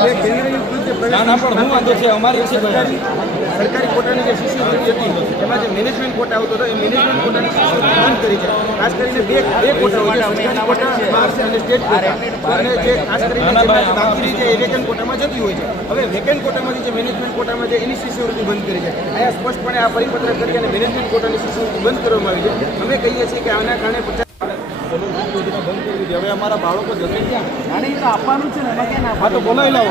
ના ના પણ હું વાંધો છે અમારી છે સરકારી કોટાની જે શિષ્યવૃત્તિ હતી એમાં જે મેનેજમેન્ટ કોટા આવતો હતો એ મેનેજમેન્ટ કોટાની શિષ્યવૃત્તિ બંધ કરી છે. ખાસ કરીને બે બે કોટા હોય સરકારી કોટા અને સ્ટેટ કોટા. અને જે ખાસ કરીને જે બાકી રહી એ વેકન કોટામાં જતી હોય છે. હવે વેકન કોટામાંથી જે મેનેજમેન્ટ કોટામાં છે એની શિષ્યવૃત્તિ બંધ કરી છે. અહીંયા સ્પષ્ટપણે આ પરિપત્ર કરી અને મેનેજમેન્ટ કોટાની શિષ્યવૃત્તિ બંધ કરવામાં આવી છે. અમે કહીએ છીએ કે આના કારણે પચાસ યોજના બંધ કરી દીધી હવે અમારા બાળકો જશે ક્યાં? આને તો આપવાનું છે ને હા તો બોલાવી લાવો.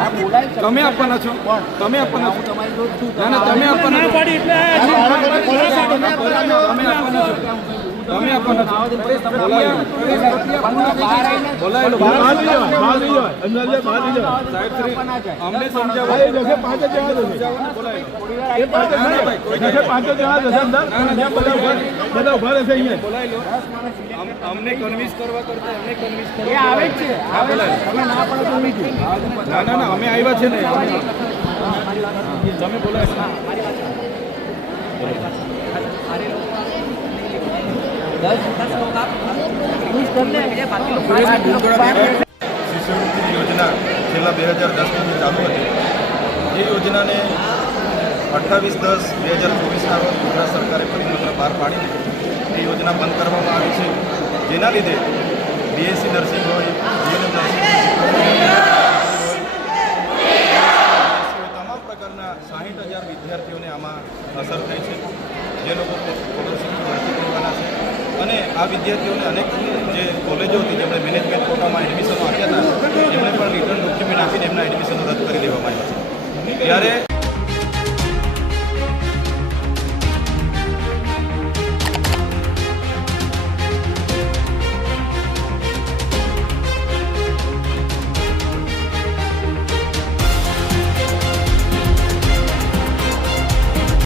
તમે આપવાના છો? તમે આપવાના છો? તમારી ના ના તમે આપવાના છો. તમે આપવાના છો. તમે અમને અમને કન્વિન્સ કરવા કરતા અમને કન્વિન્સ એ આવે છે. આવે તમે ના પડો તો ના ના ના અમે આવ્યા છે ને. તમે બોલાવી શિષ્યવૃત્તિ યોજના છેલ્લા બે હજાર દસથી ચાલુ હતી. એ યોજનાને અઠ્ઠાવીસ દસ બે હજાર ચોવીસના રોજ ગુજરાત સરકારે પરિપત્ર બહાર પાડી એ યોજના બંધ કરવામાં આવી છે. જેના લીધે બીએસસી નર્સિંગ હોય અને આ વિદ્યાર્થીઓને અનેક જે કોલેજો હતી, જેમણે મેનેજમેન્ટ કોટામાં એડમિશનો આપ્યા હતા, એમણે પણ રિટર્ન ડોક્યુમેન્ટ આપીને એમના એડમિશનો રદ કરી દેવામાં આવ્યા છે. ત્યારે